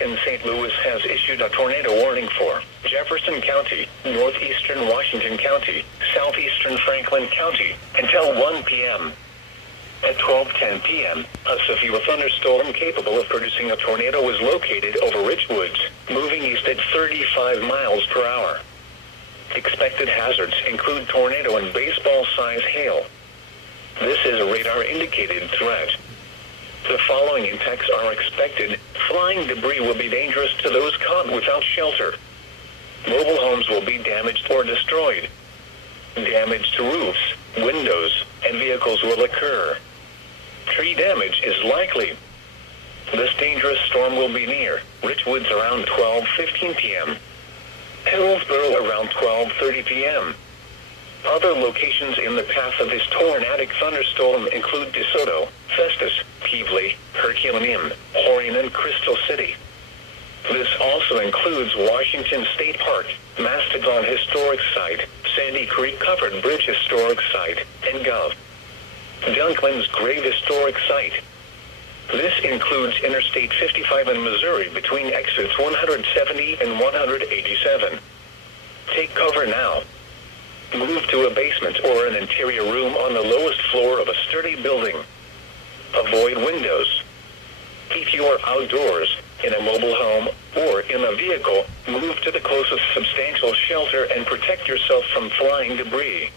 in St. Louis has issued a tornado warning for Jefferson County, northeastern Washington County, southeastern Franklin County, until 1 p.m. At 12:10 p.m., a severe thunderstorm capable of producing a tornado was located over Rich Woods, moving east at 35 miles per hour. Expected hazards include tornado and baseball-size hail. This is a radar-indicated threat. The following impacts are expected. Flying debris will be dangerous to those caught without shelter. Mobile homes will be damaged or destroyed. Damage to roofs, windows, and vehicles will occur. Tree damage is likely. This dangerous storm will be near Rich Woods around 12:15 p.m. Hillsborough around 12:30 p.m. Other locations in the path of this tornadic thunderstorm include DeSoto, Festus, Pevely, Herculaneum, Horn, and Crystal City. This also includes Washington State Park, Mastodon Historic Site, Sandy Creek Covered Bridge Historic Site, and Dunklin's Grave Historic Site. This includes Interstate 55 in Missouri between exits 170 and 187. Take cover now. Move to a basement or an interior room on the lowest floor of a sturdy building. Avoid windows. If you are outdoors, in a mobile home, or in a vehicle, move to the closest substantial shelter and protect yourself from flying debris.